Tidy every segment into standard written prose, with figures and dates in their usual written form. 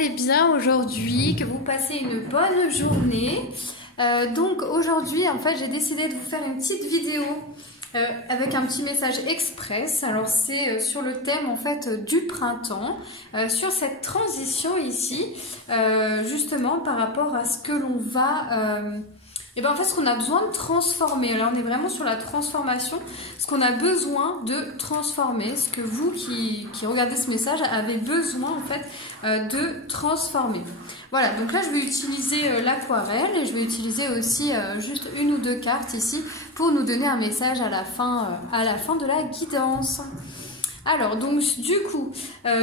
allez bien aujourd'hui, que vous passez une bonne journée. Donc aujourd'hui, en fait, j'ai décidé de vous faire une petite vidéo avec un petit message express. Alors c'est sur le thème en fait du printemps, sur cette transition ici, justement par rapport à ce que l'on va... et bien en fait ce qu'on a besoin de transformer. Alors on est vraiment sur la transformation, ce qu'on a besoin de transformer, ce que vous qui regardez ce message avez besoin en fait de transformer. Voilà, donc là je vais utiliser l'aquarelle et je vais utiliser aussi juste une ou deux cartes ici pour nous donner un message à la fin de la guidance. Alors donc du coup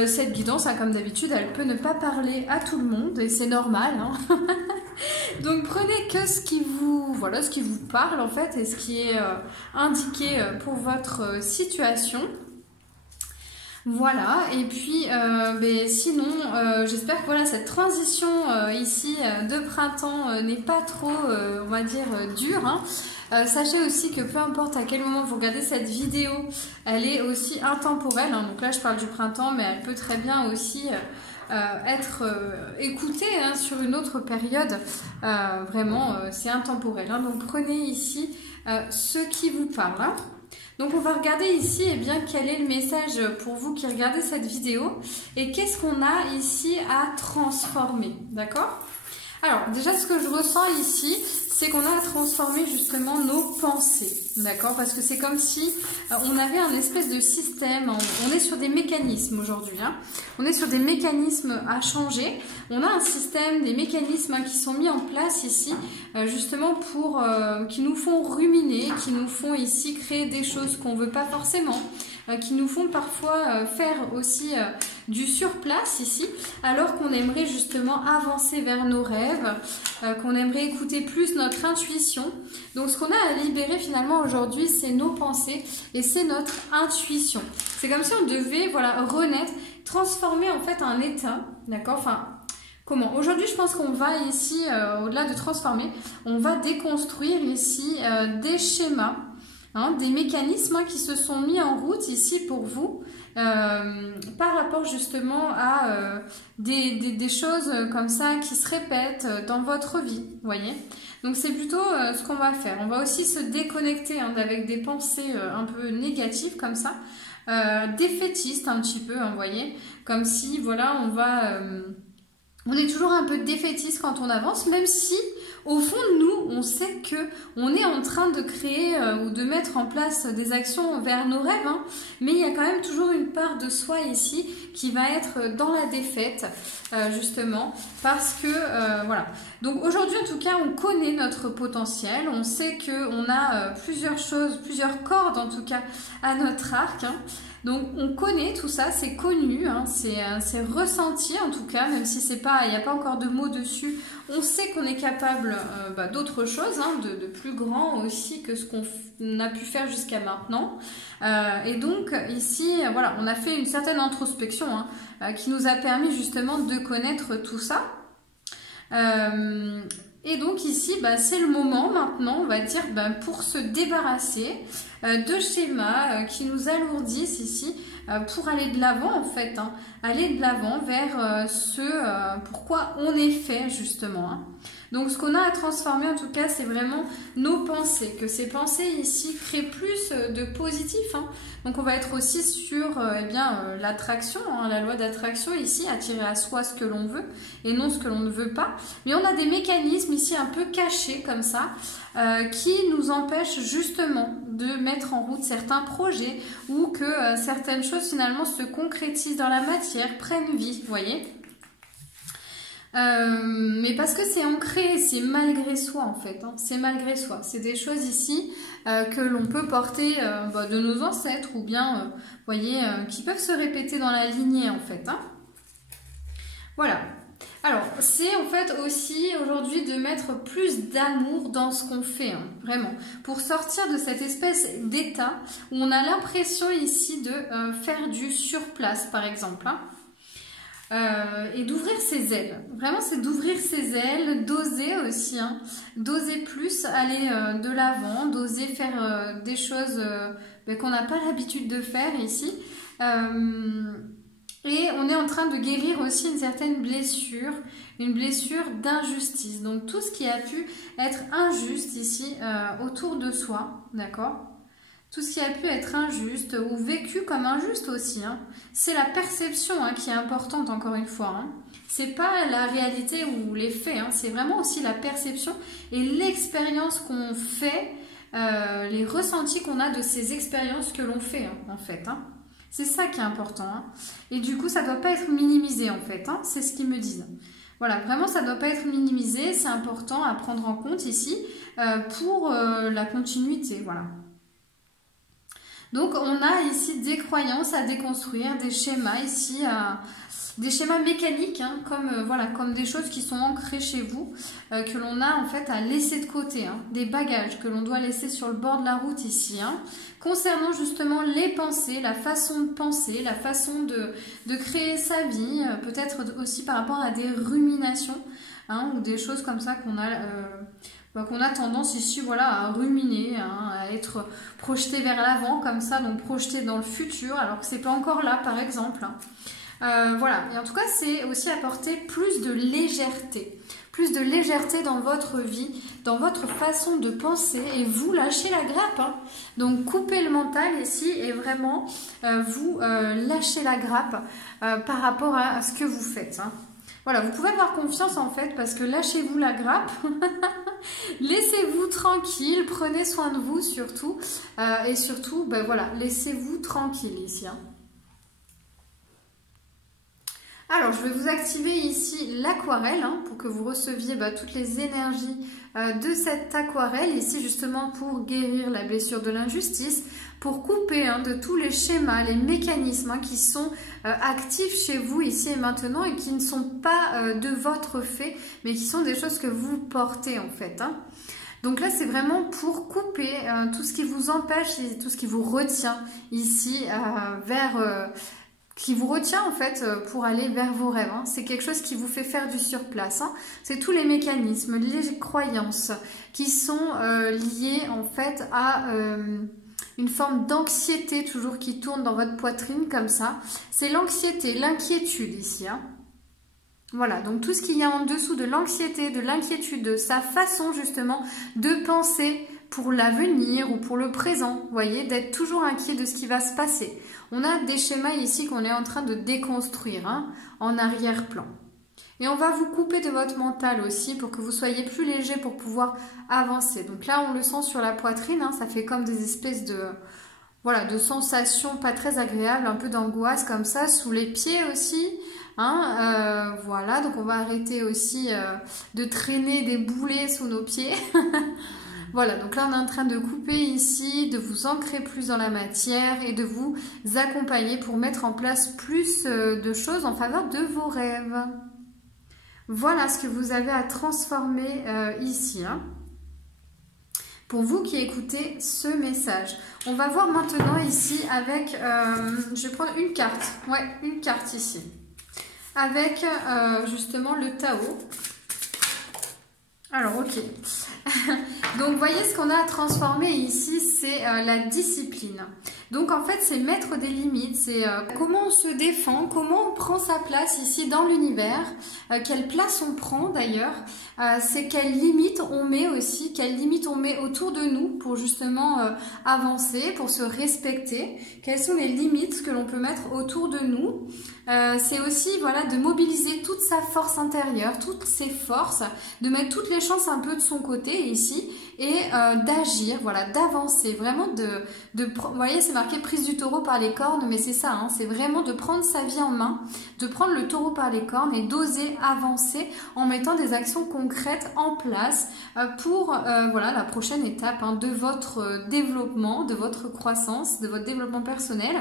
cette guidance comme d'habitude elle peut ne pas parler à tout le monde et c'est normal hein. Donc prenez que ce qui vous parle en fait et ce qui est indiqué pour votre situation. Voilà, et puis sinon j'espère que voilà, cette transition ici de printemps n'est pas trop on va dire dure hein. Sachez aussi que peu importe à quel moment vous regardez cette vidéo, elle est aussi intemporelle hein. Donc là je parle du printemps mais elle peut très bien aussi être écoutée hein, sur une autre période. Vraiment c'est intemporel hein. Donc prenez ici ce qui vous parle hein. Donc on va regarder ici quel est le message pour vous qui regardez cette vidéo et qu'est-ce qu'on a ici à transformer, d'accord? Alors déjà ce que je ressens ici, c'est qu'on a à transformer justement nos pensées, d'accord? Parce que c'est comme si on avait un espèce de système, on est sur des mécanismes aujourd'hui, hein. On est sur des mécanismes à changer, on a un système, des mécanismes hein, qui sont mis en place ici, justement pour, qui nous font ruminer, qui nous font ici créer des choses qu'on ne veut pas forcément, qui nous font parfois faire aussi du surplace ici, alors qu'on aimerait justement avancer vers nos rêves, qu'on aimerait écouter plus notre intuition. Donc ce qu'on a à libérer finalement aujourd'hui, c'est nos pensées et c'est notre intuition. C'est comme si on devait voilà, renaître, transformer en fait un état, d'accord? Enfin, comment? Aujourd'hui, je pense qu'on va ici, au-delà de transformer, on va déconstruire ici des schémas, hein, des mécanismes hein, qui se sont mis en route ici pour vous par rapport justement à des choses comme ça qui se répètent dans votre vie, vous voyez. Donc c'est plutôt ce qu'on va faire. On va aussi se déconnecter hein, avec des pensées un peu négatives comme ça, défaitistes un petit peu, hein, vous voyez, comme si voilà on est toujours un peu défaitiste quand on avance, même si au fond de nous, on sait que on est en train de créer ou de mettre en place des actions vers nos rêves, hein, mais il y a quand même toujours une part de soi ici qui va être dans la défaite, justement, parce que voilà. Donc aujourd'hui, en tout cas, on connaît notre potentiel, on sait qu'on a plusieurs choses, plusieurs cordes en tout cas à notre arc, hein. Donc on connaît tout ça, c'est connu, hein, c'est ressenti en tout cas, même si c'est pas, il n'y a pas encore de mots dessus. On sait qu'on est capable d'autres choses, hein, de plus grand aussi que ce qu'on a pu faire jusqu'à maintenant. Et donc ici, voilà, on a fait une certaine introspection hein, qui nous a permis justement de connaître tout ça. Et donc ici, c'est le moment maintenant, on va dire, pour se débarrasser de schémas qui nous alourdissent ici pour aller de l'avant en fait, hein, aller de l'avant vers pourquoi on est fait justement. Hein. Donc ce qu'on a à transformer en tout cas, c'est vraiment nos pensées, que ces pensées ici créent plus de positif. Hein. Donc on va être aussi sur l'attraction, hein, la loi d'attraction ici, attirer à soi ce que l'on veut et non ce que l'on ne veut pas. Mais on a des mécanismes ici un peu cachés comme ça, qui nous empêchent justement de mettre en route certains projets ou que certaines choses finalement se concrétisent dans la matière, prennent vie, vous voyez. Mais parce que c'est ancré, c'est malgré soi en fait, hein, c'est malgré soi. C'est des choses ici que l'on peut porter de nos ancêtres ou bien, voyez, qui peuvent se répéter dans la lignée en fait. Hein. Voilà. Alors, c'est en fait aussi aujourd'hui de mettre plus d'amour dans ce qu'on fait, hein, vraiment, pour sortir de cette espèce d'état où on a l'impression ici de faire du surplace par exemple. Hein. Et d'ouvrir ses ailes. Vraiment, c'est d'ouvrir ses ailes, d'oser aussi, hein, d'oser plus aller de l'avant, d'oser faire des choses qu'on n'a pas l'habitude de faire ici. Et on est en train de guérir aussi une certaine blessure, une blessure d'injustice. Donc tout ce qui a pu être injuste ici autour de soi, d'accord? Tout ce qui a pu être injuste ou vécu comme injuste aussi, hein. C'est la perception qui est importante encore une fois. Hein. C'est pas la réalité ou les faits, hein. C'est vraiment aussi la perception et l'expérience qu'on fait, les ressentis qu'on a de ces expériences que l'on fait en fait. Hein. C'est ça qui est important. Hein. Et du coup, ça ne doit pas être minimisé en fait. Hein. C'est ce qu'ils me disent. Voilà, vraiment, ça ne doit pas être minimisé. C'est important à prendre en compte ici pour la continuité. Voilà. Donc, on a ici des croyances à déconstruire, des schémas ici, des schémas mécaniques, hein, comme des choses qui sont ancrées chez vous, que l'on a en fait à laisser de côté, hein, des bagages que l'on doit laisser sur le bord de la route ici, hein, concernant justement les pensées, la façon de penser, la façon de créer sa vie, peut-être aussi par rapport à des ruminations, hein, ou des choses comme ça qu'on a tendance ici à ruminer, hein, à être projeté vers l'avant comme ça, donc projeté dans le futur alors que c'est pas encore là par exemple. Voilà, et en tout cas c'est aussi apporter plus de légèreté dans votre vie, dans votre façon de penser et vous lâchez la grappe. Hein. Donc coupez le mental ici et vraiment vous lâchez la grappe par rapport à ce que vous faites. Hein. Voilà, vous pouvez avoir confiance en fait parce que lâchez-vous la grappe, laissez-vous tranquille, prenez soin de vous surtout et surtout, voilà, laissez-vous tranquille ici. Hein. Alors, je vais vous activer ici l'aquarelle hein, pour que vous receviez toutes les énergies de cette aquarelle ici justement pour guérir la blessure de l'injustice, pour couper de tous les schémas, les mécanismes qui sont actifs chez vous ici et maintenant et qui ne sont pas de votre fait, mais qui sont des choses que vous portez en fait. Hein. Donc là, c'est vraiment pour couper tout ce qui vous empêche et tout ce qui vous retient ici qui vous retient en fait pour aller vers vos rêves. Hein. C'est quelque chose qui vous fait faire du surplace. Hein. C'est tous les mécanismes, les croyances qui sont liés en fait à une forme d'anxiété toujours qui tourne dans votre poitrine comme ça. C'est l'anxiété, l'inquiétude ici. Hein. Voilà, donc tout ce qu'il y a en dessous de l'anxiété, de l'inquiétude, de sa façon justement de penser pour l'avenir ou pour le présent, vous voyez, d'être toujours inquiet de ce qui va se passer. On a des schémas ici qu'on est en train de déconstruire hein, en arrière-plan. Et on va vous couper de votre mental aussi pour que vous soyez plus léger pour pouvoir avancer. Donc là, on le sent sur la poitrine, hein, ça fait comme des espèces de sensations pas très agréables, un peu d'angoisse comme ça, sous les pieds aussi. Hein, voilà, donc on va arrêter aussi de traîner des boulets sous nos pieds. Voilà, donc là on est en train de couper ici, de vous ancrer plus dans la matière et de vous accompagner pour mettre en place plus de choses en faveur de vos rêves. Voilà ce que vous avez à transformer ici. Hein. Pour vous qui écoutez ce message. On va voir maintenant ici avec, je vais prendre une carte. Ouais, une carte ici. Avec justement le Tao. Alors, ok. Donc, vous voyez ce qu'on a à transformer ici, c'est la discipline. Donc, en fait, c'est mettre des limites, c'est comment on se défend, comment on prend sa place ici dans l'univers, quelle place on prend d'ailleurs, c'est quelles limites on met aussi, quelles limites on met autour de nous pour justement avancer, pour se respecter, quelles sont les limites que l'on peut mettre autour de nous. C'est aussi voilà, de mobiliser toute sa force intérieure, toutes ses forces, de mettre toutes les chances un peu de son côté ici et d'agir, voilà, d'avancer, vraiment vous voyez c'est marqué prise du taureau par les cornes, mais c'est ça, hein, c'est vraiment de prendre sa vie en main, de prendre le taureau par les cornes et d'oser avancer en mettant des actions concrètes en place pour voilà, la prochaine étape hein, de votre développement, de votre croissance, de votre développement personnel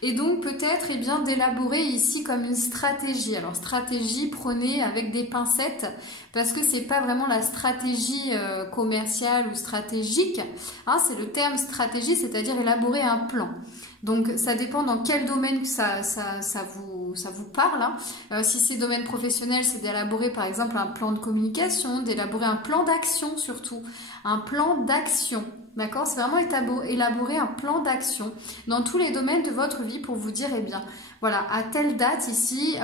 et donc peut-être eh bien d'élaborer ici comme une stratégie. Alors stratégie, prenez avec des pincettes parce que c'est pas vraiment la stratégie commerciale ou stratégique, hein, c'est le terme stratégie, c'est-à-dire élaborer un plan. Donc ça dépend dans quel domaine ça vous parle. Hein. Si c'est domaine professionnel, c'est d'élaborer par exemple un plan de communication, d'élaborer un plan d'action surtout, un plan d'action. D'accord? C'est vraiment élaborer un plan d'action dans tous les domaines de votre vie pour vous dire, eh bien, voilà, à telle date ici,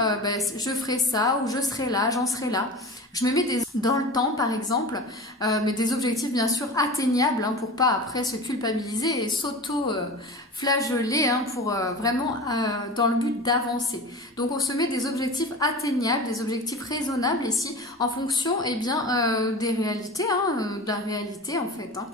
je ferai ça ou je serai là, j'en serai là. Je me mets dans le temps, par exemple, mais des objectifs bien sûr atteignables hein, pour pas après se culpabiliser et s'auto-flageller hein, pour vraiment dans le but d'avancer. Donc on se met des objectifs atteignables, des objectifs raisonnables ici en fonction eh bien, des réalités, hein, de la réalité en fait. Hein.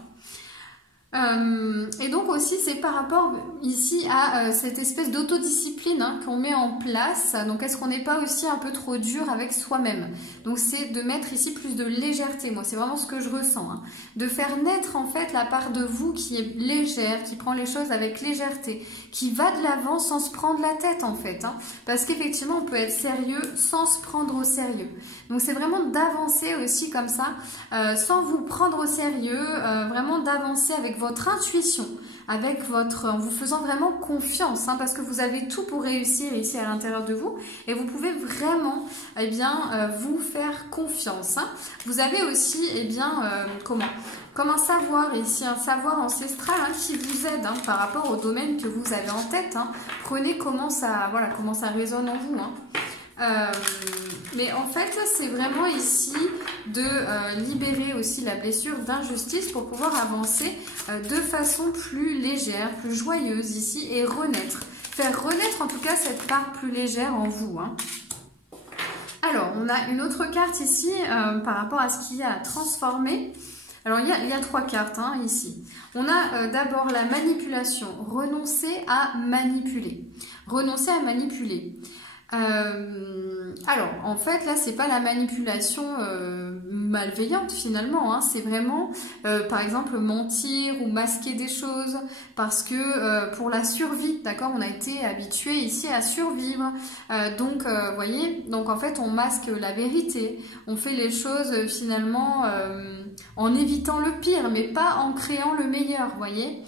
Et donc aussi c'est par rapport ici à cette espèce d'autodiscipline hein, qu'on met en place. Donc est-ce qu'on n'est pas aussi un peu trop dur avec soi-même? Donc c'est de mettre ici plus de légèreté. Moi c'est vraiment ce que je ressens. Hein. De faire naître en fait la part de vous qui est légère, qui prend les choses avec légèreté, qui va de l'avant sans se prendre la tête en fait. Hein. Parce qu'effectivement on peut être sérieux sans se prendre au sérieux. Donc c'est vraiment d'avancer aussi comme ça, sans vous prendre au sérieux, vraiment d'avancer avec votre intuition, en vous faisant vraiment confiance, hein, parce que vous avez tout pour réussir ici à l'intérieur de vous et vous pouvez vraiment eh bien, vous faire confiance. Hein. Vous avez aussi eh bien, comme un savoir ici, un savoir ancestral hein, qui vous aide hein, par rapport au domaine que vous avez en tête. Hein. Prenez comment ça résonne en vous. Hein. Mais en fait c'est vraiment ici de libérer aussi la blessure d'injustice pour pouvoir avancer de façon plus légère, plus joyeuse ici et renaître, faire renaître en tout cas cette part plus légère en vous. Hein. Alors on a une autre carte ici par rapport à ce qu'il y a à transformer. Alors il y a 3 cartes hein, ici. On a d'abord la manipulation, renoncer à manipuler. Renoncer à manipuler. Alors en fait là c'est pas la manipulation malveillante finalement hein, c'est vraiment par exemple mentir ou masquer des choses parce que pour la survie, d'accord, on a été habitué ici à survivre donc voyez, donc en fait on masque la vérité, on fait les choses finalement en évitant le pire mais pas en créant le meilleur, voyez.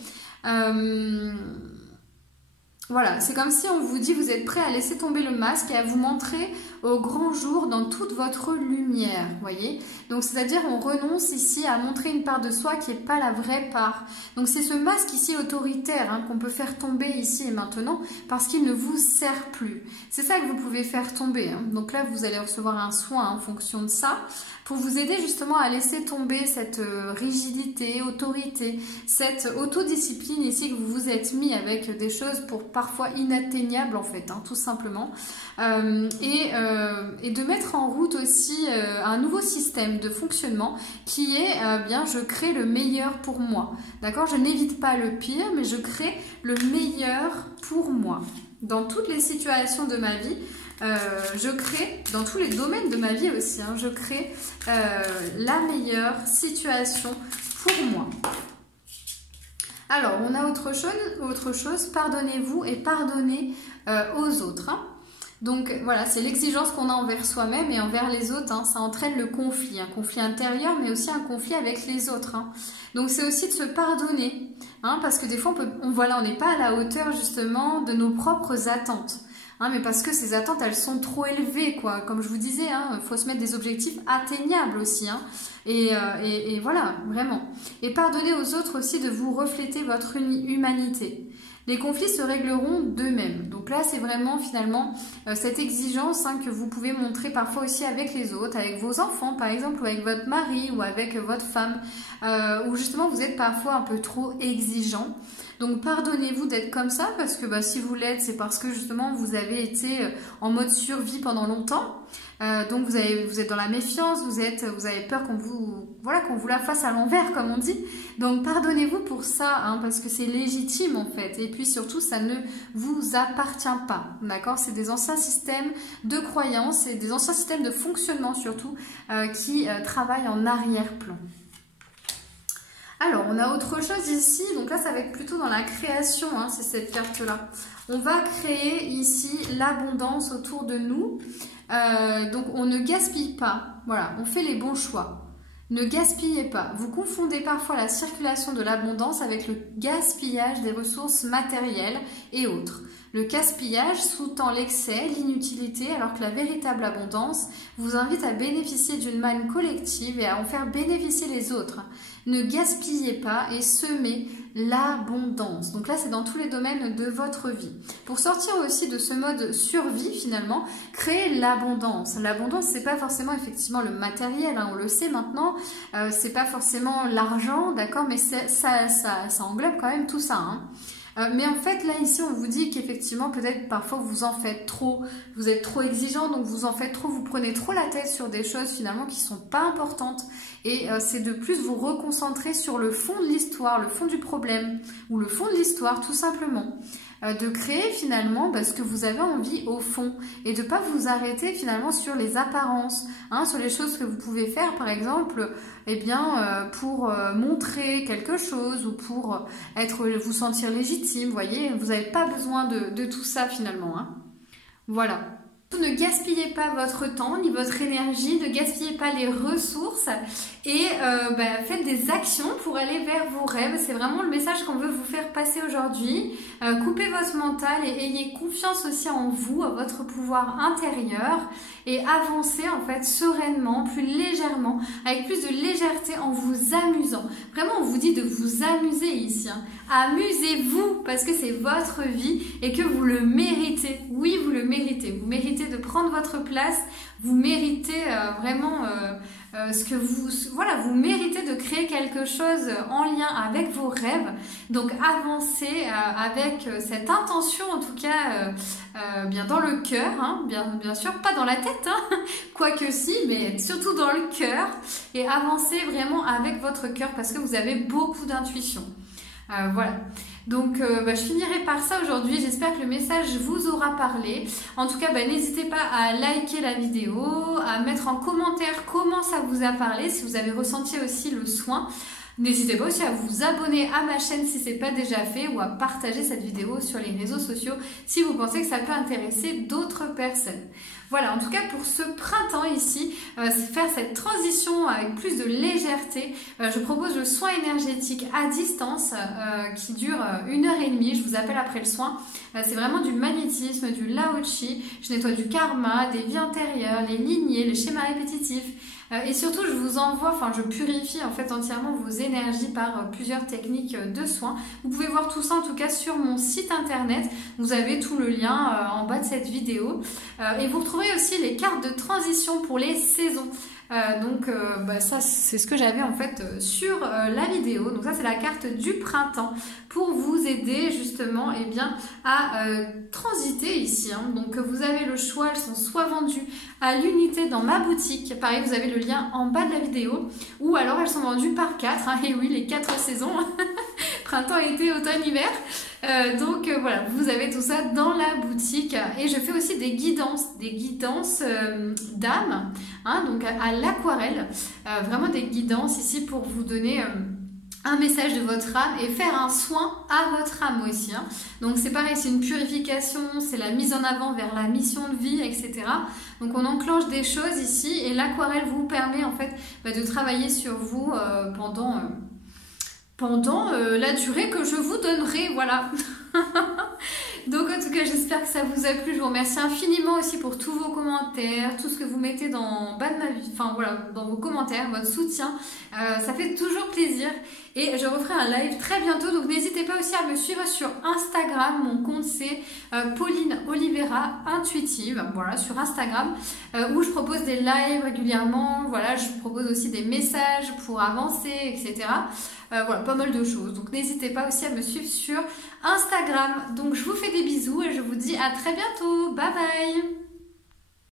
Voilà, c'est comme si on vous dit vous êtes prêt à laisser tomber le masque et à vous montrer au grand jour dans toute votre lumière, voyez. Donc c'est-à-dire on renonce ici à montrer une part de soi qui n'est pas la vraie part. Donc c'est ce masque ici autoritaire hein, qu'on peut faire tomber ici et maintenant parce qu'il ne vous sert plus. C'est ça que vous pouvez faire tomber. Hein. Donc là vous allez recevoir un soin en fonction de ça pour vous aider justement à laisser tomber cette rigidité, autorité, cette autodiscipline ici que vous vous êtes mis avec des choses pour parfois inatteignables en fait, hein, tout simplement. Et de mettre en route aussi un nouveau système de fonctionnement qui est bien je crée le meilleur pour moi, d'accord, je n'évite pas le pire mais je crée le meilleur pour moi dans toutes les situations de ma vie. Je crée, dans tous les domaines de ma vie aussi, hein, je crée la meilleure situation pour moi. Alors, on a autre chose, pardonnez-vous et pardonnez aux autres. Hein. Donc voilà, c'est l'exigence qu'on a envers soi-même et envers les autres. Hein. Ça entraîne le conflit, un conflit intérieur, mais aussi un conflit avec les autres. Hein. Donc c'est aussi de se pardonner, hein, parce que des fois on n'est pas à la hauteur justement de nos propres attentes. Hein, mais parce que ces attentes, elles sont trop élevées, quoi. Comme je vous disais, hein, faut se mettre des objectifs atteignables aussi. Hein. Et voilà, vraiment. Et pardonnez aux autres aussi de vous refléter votre humanité. Les conflits se régleront d'eux-mêmes. Donc là, c'est vraiment finalement cette exigence hein, que vous pouvez montrer parfois aussi avec les autres, avec vos enfants par exemple, ou avec votre mari, ou avec votre femme, où justement vous êtes parfois un peu trop exigeant. Donc pardonnez-vous d'être comme ça parce que si vous l'êtes, c'est parce que justement vous avez été en mode survie pendant longtemps. Donc vous êtes dans la méfiance, vous avez peur qu'on vous la fasse à l'envers comme on dit. Donc pardonnez-vous pour ça hein, parce que c'est légitime en fait. Et puis surtout ça ne vous appartient pas, d'accord. C'est des anciens systèmes de croyances et des anciens systèmes de fonctionnement surtout qui travaillent en arrière-plan. Alors, on a autre chose ici, donc là ça va être plutôt dans la création, hein, c'est cette carte-là. On va créer ici l'abondance autour de nous, donc on ne gaspille pas, voilà, on fait les bons choix. Ne gaspillez pas. Vous confondez parfois la circulation de l'abondance avec le gaspillage des ressources matérielles et autres. Le gaspillage sous-tend l'excès, l'inutilité, alors que la véritable abondance vous invite à bénéficier d'une manne collective et à en faire bénéficier les autres. Ne gaspillez pas et semez l'abondance. Donc là, c'est dans tous les domaines de votre vie. Pour sortir aussi de ce mode survie, finalement, créez l'abondance. L'abondance, c'est pas forcément effectivement le matériel, hein, on le sait maintenant. C'est pas forcément l'argent, d'accord, mais ça englobe quand même tout ça, hein. Mais en fait, là, ici, on vous dit qu'effectivement, peut-être parfois, vous en faites trop, vous êtes trop exigeant, donc vous en faites trop, vous prenez trop la tête sur des choses, finalement, qui sont pas importantes. Et c'est de plus vous reconcentrer sur le fond de l'histoire, le fond du problème, ou le fond de l'histoire, tout simplement. De créer, finalement, ce que vous avez envie au fond, et de pas vous arrêter, finalement, sur les apparences, hein, sur les choses que vous pouvez faire, par exemple, eh bien, pour montrer quelque chose, ou pour vous sentir légitime, vous voyez, vous n'avez pas besoin de tout ça, finalement, hein. Voilà. Ne gaspillez pas votre temps ni votre énergie, ne gaspillez pas les ressources et faites des actions pour aller vers vos rêves. C'est vraiment le message qu'on veut vous faire passer aujourd'hui. Coupez votre mental et ayez confiance aussi en vous, à votre pouvoir intérieur et avancez en fait sereinement, plus légèrement, avec plus de légèreté en vous amusant. Vraiment, on vous dit de vous amuser ici, hein. Amusez-vous parce que c'est votre vie et que vous le méritez. Oui, vous le méritez. Vous méritez de prendre votre place. Vous méritez vraiment ce que vous... Voilà, vous méritez de créer quelque chose en lien avec vos rêves. Donc, avancez avec cette intention, en tout cas, bien dans le cœur. Hein, bien sûr, pas dans la tête, hein, quoique si, mais surtout dans le cœur. Et avancez vraiment avec votre cœur parce que vous avez beaucoup d'intuition. Voilà, donc je finirai par ça aujourd'hui. J'espère que le message vous aura parlé. En tout cas, n'hésitez pas à liker la vidéo, à mettre en commentaire comment ça vous a parlé, si vous avez ressenti aussi le soin. N'hésitez pas aussi à vous abonner à ma chaîne si ce n'est pas déjà fait ou à partager cette vidéo sur les réseaux sociaux si vous pensez que ça peut intéresser d'autres personnes. Voilà, en tout cas pour ce printemps ici, faire cette transition avec plus de légèreté, je propose le soin énergétique à distance qui dure 1h30, je vous appelle après le soin. C'est vraiment du magnétisme, du Lao-Chi, je nettoie du karma, des vies antérieures, les lignées, les schémas répétitifs. Et surtout, je vous envoie, je purifie en fait entièrement vos énergies par plusieurs techniques de soins. Vous pouvez voir tout ça en tout cas sur mon site internet. Vous avez tout le lien en bas de cette vidéo. Et vous retrouverez aussi les cartes de transition pour les saisons. Ça c'est ce que j'avais en fait sur la vidéo. Donc ça c'est la carte du printemps pour vous aider justement à transiter ici, hein. Donc vous avez le choix, elles sont soit vendues à l'unité dans ma boutique, pareil vous avez le lien en bas de la vidéo, ou alors elles sont vendues par 4, hein, et oui les 4 saisons printemps, été, automne, hiver. Voilà, vous avez tout ça dans la boutique et je fais aussi des guidances d'âme, hein, donc à l'aquarelle, vraiment des guidances ici pour vous donner un message de votre âme et faire un soin à votre âme aussi, hein. Donc c'est pareil, c'est une purification, c'est la mise en avant vers la mission de vie, etc. Donc on enclenche des choses ici et l'aquarelle vous permet en fait de travailler sur vous pendant la durée que je vous donnerai, voilà. Donc en tout cas j'espère que ça vous a plu, je vous remercie infiniment aussi pour tous vos commentaires, tout ce que vous mettez dans bas de ma vie, dans vos commentaires, votre soutien, ça fait toujours plaisir et je referai un live très bientôt, donc n'hésitez pas aussi à me suivre sur Instagram, mon compte c'est Pauline Oliveira Intuitive, voilà, sur Instagram, où je propose des lives régulièrement, voilà, je propose aussi des messages pour avancer, etc. Voilà, pas mal de choses, donc n'hésitez pas aussi à me suivre sur Instagram. Donc je vous fais des bisous et je vous dis à très bientôt, bye bye.